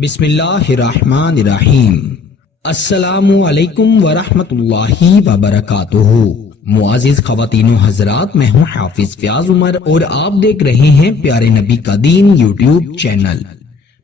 بسم اللہ الرحمن الرحیم۔ السلام علیکم ورحمۃ اللہ وبرکاتہ۔ معزز خواتین و حضرات، میں ہوں حافظ فیاض عمر اور آپ دیکھ رہے ہیں پیارے نبی کا دین یوٹیوب چینل۔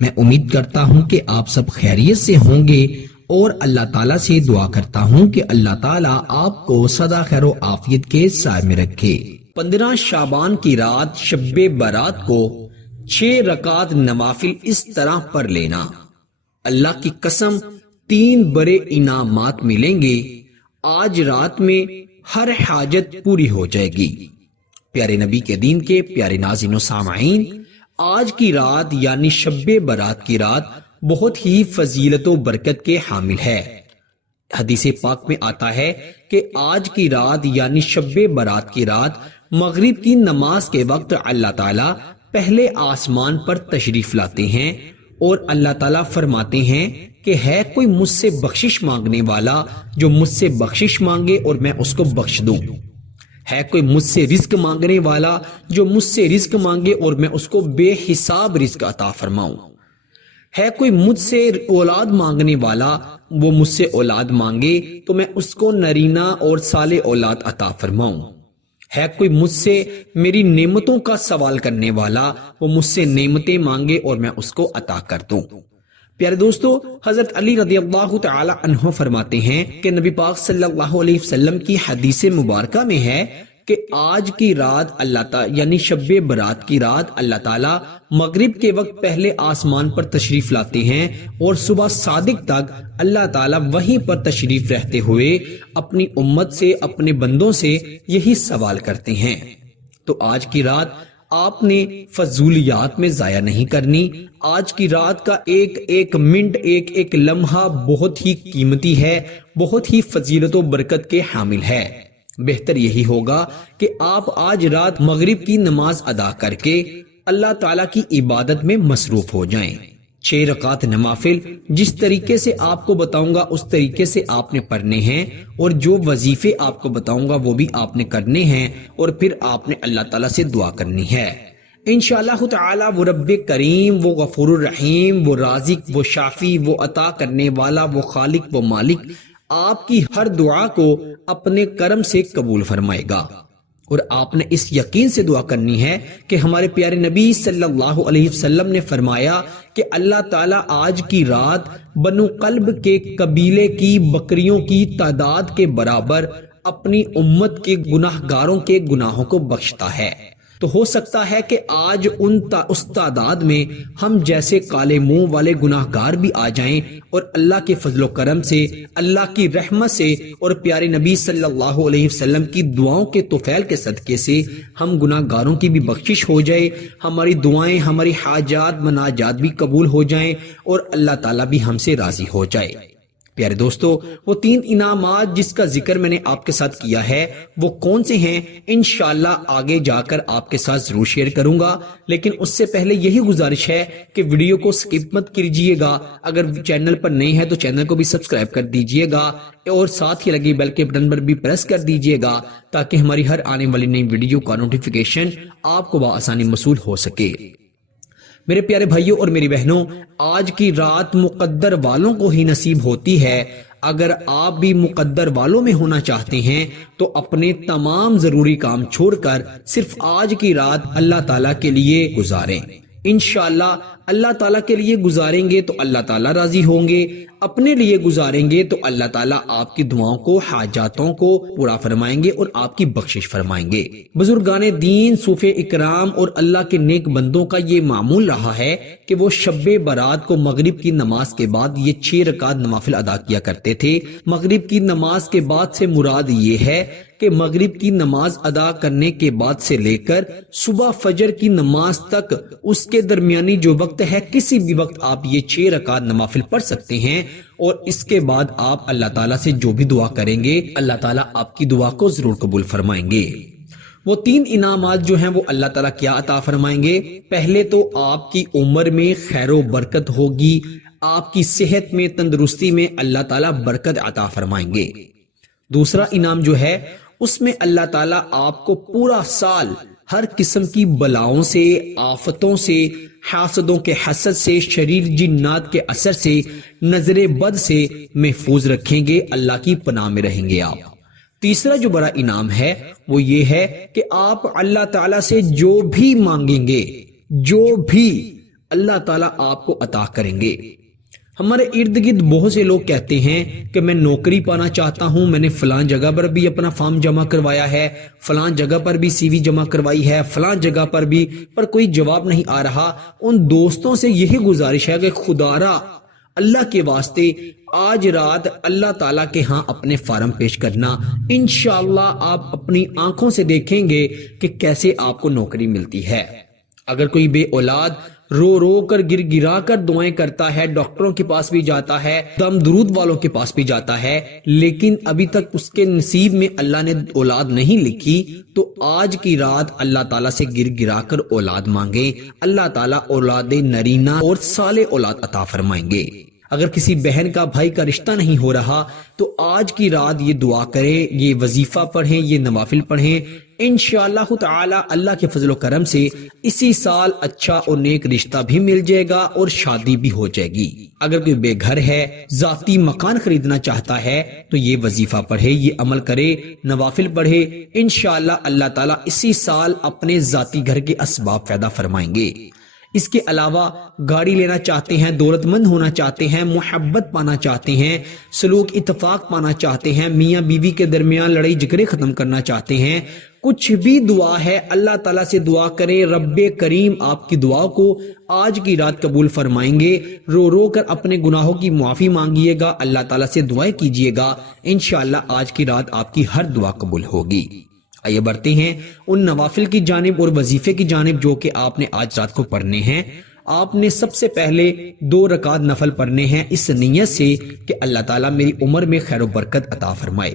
میں امید کرتا ہوں کہ آپ سب خیریت سے ہوں گے اور اللہ تعالیٰ سے دعا کرتا ہوں کہ اللہ تعالیٰ آپ کو سدا خیر و عافیت کے سائے میں رکھے۔ 15 شعبان کی رات شب برات کو 6 رکعت نوافل اس طرح پڑھ لینا۔ اللہ کی قسم 3 بڑے انعامات ملیں گے۔ آج رات میں ہر حاجت پوری ہو جائے گی۔ پیارے نبی کے دین کے پیارے ناظرین و سامعین، آج کی رات یعنی شب برات کی رات بہت ہی فضیلت و برکت کے حامل ہے۔ حدیث پاک میں آتا ہے کہ آج کی رات یعنی شب برات کی رات مغرب کی نماز کے وقت اللہ تعالیٰ پہلے آسمان پر تشریف لاتے ہیں اور اللہ تعالیٰ فرماتے ہیں کہ ہے کوئی مجھ سے بخشش مانگنے والا جو مجھ سے بخشش مانگے اور میں اس کو بخش دوں۔ ہے کوئی مجھ سے رزق مانگنے والا جو مجھ سے رزق مانگے اور میں اس کو بے حساب رزق عطا فرماؤں۔ ہے کوئی مجھ سے اولاد مانگنے والا، وہ مجھ سے اولاد مانگے تو میں اس کو نرینہ اور صالح اولاد عطا فرماؤں۔ ہے کوئی مجھ سے میری نعمتوں کا سوال کرنے والا، وہ مجھ سے نعمتیں مانگے اور میں اس کو عطا کر دوں۔ پیارے دوستو، حضرت علی رضی اللہ تعالی عنہ فرماتے ہیں کہ نبی پاک صلی اللہ علیہ وسلم کی حدیث مبارکہ میں ہے کہ آج کی رات اللہ تعالی یعنی شب برات کی رات اللہ تعالیٰ مغرب کے وقت پہلے آسمان پر تشریف لاتے ہیں اور صبح صادق تک اللہ تعالیٰ وہیں پر تشریف رہتے ہوئے اپنی امت سے، اپنے بندوں سے یہی سوال کرتے ہیں۔ تو آج کی رات آپ نے فضولیات میں ضائع نہیں کرنی۔ آج کی رات کا ایک ایک منٹ، ایک ایک لمحہ بہت ہی قیمتی ہے، بہت ہی فضیلت و برکت کے حامل ہے۔ بہتر یہی ہوگا کہ آپ آج رات مغرب کی نماز ادا کر کے اللہ تعالیٰ کی عبادت میں مصروف ہو جائیں۔ 6 رکعت نوافل جس طریقے سے آپ کو بتاؤں گا اس طریقے سے آپ نے پڑھنے ہیں، اور جو وظیفے آپ کو بتاؤں گا وہ بھی آپ نے کرنے ہیں، اور پھر آپ نے اللہ تعالیٰ سے دعا کرنی ہے۔ انشاءاللہ تعالی وہ رب کریم، وہ غفور الرحیم، وہ رازق، وہ شافی، وہ عطا کرنے والا، وہ خالق، وہ مالک آپ کی ہر دعا کو اپنے کرم سے قبول فرمائے گا۔ اور آپ نے اس یقین سے دعا کرنی ہے کہ ہمارے پیارے نبی صلی اللہ علیہ وسلم نے فرمایا کہ اللہ تعالیٰ آج کی رات بنو قلب کے قبیلے کی بکریوں کی تعداد کے برابر اپنی امت کے گناہ گاروں کے گناہوں کو بخشتا ہے۔ تو ہو سکتا ہے کہ آج اس تعداد میں ہم جیسے کالے منہ والے گناہ گار بھی آ جائیں، اور اللہ کے فضل و کرم سے، اللہ کی رحمت سے اور پیارے نبی صلی اللہ علیہ وسلم کی دعاؤں کے طفیل کے صدقے سے ہم گناہ گاروں کی بھی بخشش ہو جائے، ہماری دعائیں، ہماری حاجات مناجات بھی قبول ہو جائیں اور اللہ تعالیٰ بھی ہم سے راضی ہو جائے۔ پیارے دوستو، وہ 3 انعامات جس کا ذکر میں نے آپ کے ساتھ کیا ہے وہ کون سے ہیں، انشاءاللہ آگے جا کر آپ کے ساتھ ضرور شیئر کروں گا، لیکن اس سے پہلے یہی گزارش ہے کہ ویڈیو کو سکپ مت کیجیے گا۔ اگر چینل پر نئے ہیں تو چینل کو بھی سبسکرائب کر دیجیے گا اور ساتھ ہی لگی بیل کے بٹن پر بھی پریس کر دیجیے گا تاکہ ہماری ہر آنے والی نئی ویڈیو کا نوٹیفیکیشن آپ کو بآسانی موصول ہو سکے۔ میرے پیارے بھائیوں اور میری بہنوں، آج کی رات مقدر والوں کو ہی نصیب ہوتی ہے۔ اگر آپ بھی مقدر والوں میں ہونا چاہتے ہیں تو اپنے تمام ضروری کام چھوڑ کر صرف آج کی رات اللہ تعالیٰ کے لیے گزاریں۔ انشاءاللہ اللہ تعالیٰ کے لیے گزاریں گے تو اللہ تعالیٰ راضی ہوں گے، اپنے لیے گزاریں گے تو اللہ تعالیٰ آپ کی دعاؤں کو، حاجاتوں کو پورا فرمائیں گے اور آپ کی بخشش فرمائیں گے۔ بزرگان دین، صوفے اکرام اور اللہ کے نیک بندوں کا یہ معمول رہا ہے کہ وہ شب برات کو مغرب کی نماز کے بعد یہ 6 رکعت نوافل ادا کیا کرتے تھے۔ مغرب کی نماز کے بعد سے مراد یہ ہے کہ مغرب کی نماز ادا کرنے کے بعد سے لے کر صبح فجر کی نماز تک اس کے درمیانی جو وقت ہے، کسی بھی وقت آپ یہ 6 رکعت نوافل پڑھ سکتے ہیں، اور اس کے بعد آپ اللہ تعالیٰ سے جو بھی دعا کریں گے اللہ تعالیٰ آپ کی دعا کو ضرور قبول فرمائیں گے۔ وہ 3 انعامات جو ہیں وہ اللہ تعالیٰ کیا عطا فرمائیں گے؟ پہلے تو آپ کی عمر میں خیر و برکت ہوگی، آپ کی صحت میں، تندرستی میں اللہ تعالیٰ برکت عطا فرمائیں گے۔ دوسرا انعام جو ہے اس میں اللہ تعالیٰ آپ کو پورا سال ہر قسم کی بلاؤں سے، آفتوں سے، حاسدوں کے حسد سے، شریر جنات کے اثر سے، نظر بد سے محفوظ رکھیں گے، اللہ کی پناہ میں رہیں گے آپ۔ تیسرا جو بڑا انعام ہے وہ یہ ہے کہ آپ اللہ تعالیٰ سے جو بھی مانگیں گے، جو بھی، اللہ تعالیٰ آپ کو عطا کریں گے۔ ہمارے ارد گرد بہت سے لوگ کہتے ہیں کہ میں نوکری پانا چاہتا ہوں، میں نے فلاں جگہ پر بھی اپنا فارم جمع کروایا ہے، فلاں جگہ پر بھی سی وی جمع کروائی ہے، فلاں جگہ پر بھی، پر کوئی جواب نہیں آ رہا۔ ان دوستوں سے یہی گزارش ہے کہ خدا را اللہ کے واسطے آج رات اللہ تعالیٰ کے ہاں اپنے فارم پیش کرنا، انشاءاللہ آپ اپنی آنکھوں سے دیکھیں گے کہ کیسے آپ کو نوکری ملتی ہے۔ اگر کوئی بے اولاد رو رو کر گر گرا کر دعائیں کرتا ہے، ڈاکٹروں کے پاس بھی جاتا ہے، دم درود والوں کے پاس بھی جاتا ہے، لیکن ابھی تک اس کے نصیب میں اللہ نے اولاد نہیں لکھی، تو آج کی رات اللہ تعالیٰ سے گر گرا کر اولاد مانگے، اللہ تعالیٰ اولاد نرینہ اور صالح اولاد عطا فرمائیں گے۔ اگر کسی بہن کا بھائی کا رشتہ نہیں ہو رہا تو آج کی رات یہ دعا کریں، یہ وظیفہ پڑھیں، یہ نوافل پڑھیں، انشاءاللہ تعالی اللہ کے فضل و کرم سے اسی سال اچھا اور نیک رشتہ بھی مل جائے گا اور شادی بھی ہو جائے گی۔ اگر کوئی بے گھر ہے، ذاتی مکان خریدنا چاہتا ہے تو یہ وظیفہ پڑھے، یہ عمل کرے، نوافل پڑھے، انشاءاللہ اللہ تعالی اسی سال اپنے ذاتی گھر کے اسباب پیدا فرمائیں گے۔ اس کے علاوہ گاڑی لینا چاہتے ہیں، دولت مند ہونا چاہتے ہیں، محبت پانا چاہتے ہیں، سلوک اتفاق پانا چاہتے ہیں، میاں بیوی کے درمیان لڑائی جھگڑے ختم کرنا چاہتے ہیں، کچھ بھی دعا ہے اللہ تعالیٰ سے دعا کریں، رب کریم آپ کی دعا کو آج کی رات قبول فرمائیں گے۔ رو رو کر اپنے گناہوں کی معافی مانگیے گا، اللہ تعالیٰ سے دعائیں کیجیے گا، انشاءاللہ آج کی رات آپ کی ہر دعا قبول ہوگی۔ آئیے بڑھتے ہیں ان نوافل کی جانب اور وظیفے کی جانب جو کہ آپ نے آج رات کو پڑھنے ہیں۔ آپ نے سب سے پہلے 2 رکعت نفل پڑھنے ہیں اس نیت سے کہ اللہ تعالیٰ میری عمر میں خیر و برکت عطا فرمائے۔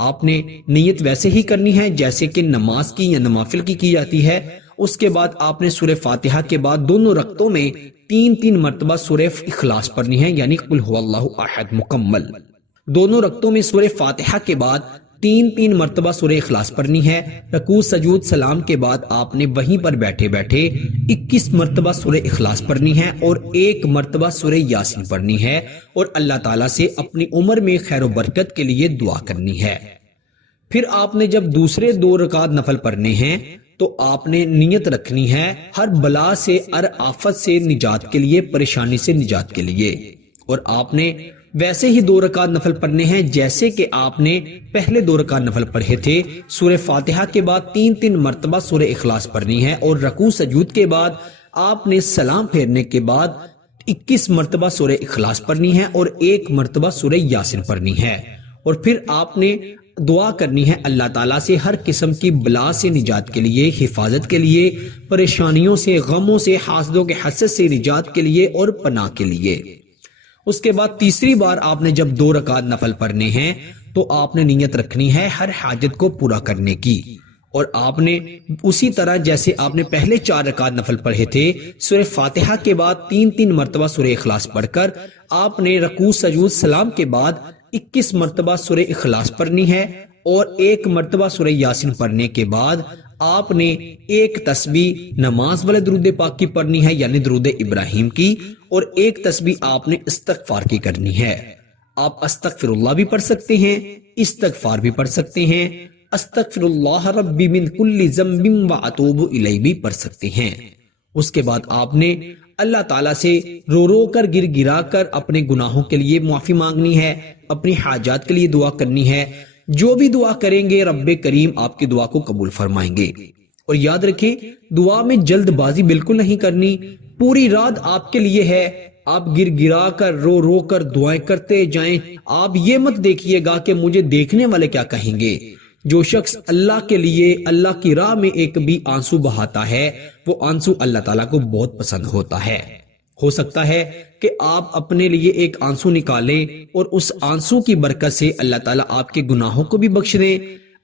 آپ نے نیت ویسے ہی کرنی ہے جیسے کہ نماز کی یا نوافل کی جاتی ہے۔ اس کے بعد آپ نے سورہ فاتحہ کے بعد دونوں رکعتوں میں 3 مرتبہ سورہ اخلاص پڑھنی ہے، یعنی قل هو اللہ احد مکمل۔ دونوں رکعتوں میں سورہ فاتحہ کے بعد 3 مرتبہ سورہ اخلاص پڑھنی ہے۔ رکوع سجود سلام کے بعد آپ نے وہیں پر بیٹھے بیٹھے 21 مرتبہ سورہ اخلاص پڑھنی ہے اور 1 مرتبہ سورہ یاسین پڑھنی ہے اور اللہ تعالیٰ سے اپنی عمر میں خیر و برکت کے لیے دعا کرنی ہے۔ پھر آپ نے جب دوسرے 2 رکعت نفل پڑھنے ہیں تو آپ نے نیت رکھنی ہے ہر بلا سے، ہر آفت سے نجات کے لیے، پریشانی سے نجات کے لیے، اور آپ نے ویسے ہی 2 رکعت نفل پڑھنے ہیں جیسے کہ آپ نے پہلے 2 رکعت نفل پڑھے تھے۔ سورہ فاتحہ کے بعد 3 مرتبہ سورہ اخلاص پڑھنی ہے اور رکوع سجود کے بعد آپ نے سلام پھیرنے کے بعد 21 مرتبہ سورہ اخلاص پڑھنی ہے اور 1 مرتبہ سورہ یاسین پڑھنی ہے، اور پھر آپ نے دعا کرنی ہے اللہ تعالیٰ سے ہر قسم کی بلا سے نجات کے لیے، حفاظت کے لیے، پریشانیوں سے، غموں سے، حاسدوں کے حسد سے نجات کے لیے اور پناہ کے لیے۔ اس کے بعد تیسری بار آپ نے جب 2 رکعت نفل پڑھنے ہیں تو آپ نے نیت رکھنی ہے ہر حاجت کو پورا کرنے کی، اور آپ نے اسی طرح جیسے آپ نے پہلے 4 رکعت نفل پڑھے تھے، سورہ فاتحہ کے بعد 3 مرتبہ سورہ اخلاص پڑھ کر آپ نے رکوع سجود سلام کے بعد 21 مرتبہ سورہ اخلاص پڑھنی ہے اور 1 مرتبہ سورہ یاسین پڑھنے کے بعد آپ نے 1 تسبیح نماز والے درود پاک کی پڑھنی ہے، یعنی درود ابراہیم کی، اور 1 تسبیح آپ نے استغفار کی کرنی ہے۔ آپ استغفر اللہ بھی پڑھ سکتے ہیں، استغفار بھی پڑھ سکتے ہیں، استغفر اللہ ربی من کل ذنب واتوب الیہ بھی پڑھ سکتے ہیں۔ اس کے بعد آپ نے اللہ تعالیٰ سے رو رو کر گر گرا کر اپنے گناہوں کے لیے معافی مانگنی ہے، اپنی حاجات کے لیے دعا کرنی ہے۔ جو بھی دعا کریں گے رب کریم آپ کی دعا کو قبول فرمائیں گے، اور یاد رکھیں دعا میں جلد بازی بالکل نہیں کرنی۔ پوری رات آپ کے لیے ہے، آپ گر گرا کر رو رو کر دعائیں کرتے جائیں۔ آپ یہ مت دیکھیے گا کہ مجھے دیکھنے والے کیا کہیں گے۔ جو شخص اللہ کے لیے، اللہ کی راہ میں ایک بھی آنسو بہاتا ہے وہ آنسو اللہ تعالیٰ کو بہت پسند ہوتا ہے۔ ہو سکتا ہے کہ آپ اپنے لیے ایک آنسو نکالیں اور اس آنسو کی برکت سے اللہ تعالیٰ آپ کے گناہوں کو بھی بخش دیں،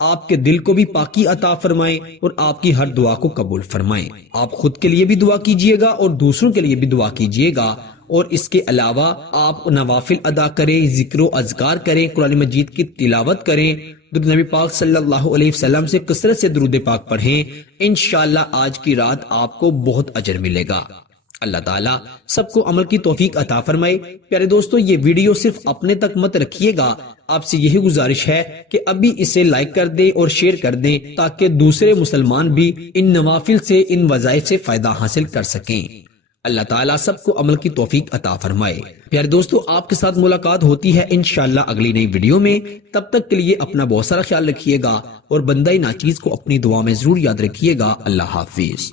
آپ کے دل کو بھی پاکی عطا فرمائیں اور آپ کی ہر دعا کو قبول فرمائیں۔ آپ خود کے لیے بھی دعا کیجئے گا اور دوسروں کے لیے بھی دعا کیجئے گا، اور اس کے علاوہ آپ نوافل ادا کریں، ذکر و اذکار کریں، قرآن مجید کی تلاوت کریں، درود نبی پاک صلی اللہ علیہ وسلم سے کثرت سے درود پاک پڑھیں، انشاءاللہ آج کی رات آپ کو بہت اجر ملے گا۔ اللہ تعالیٰ سب کو عمل کی توفیق عطا فرمائے۔ پیارے دوستو، یہ ویڈیو صرف اپنے تک مت رکھیے گا، آپ سے یہی گزارش ہے کہ ابھی اسے لائک کر دیں اور شیئر کر دیں تاکہ دوسرے مسلمان بھی ان نوافل سے، ان وظائف سے فائدہ حاصل کر سکیں۔ اللہ تعالیٰ سب کو عمل کی توفیق عطا فرمائے۔ پیارے دوستو، آپ کے ساتھ ملاقات ہوتی ہے انشاءاللہ اگلی نئی ویڈیو میں۔ تب تک کے لیے اپنا بہت سارا خیال رکھیے گا اور بندہ ناچیز کو اپنی دعا میں ضرور یاد رکھیے گا۔ اللہ حافظ۔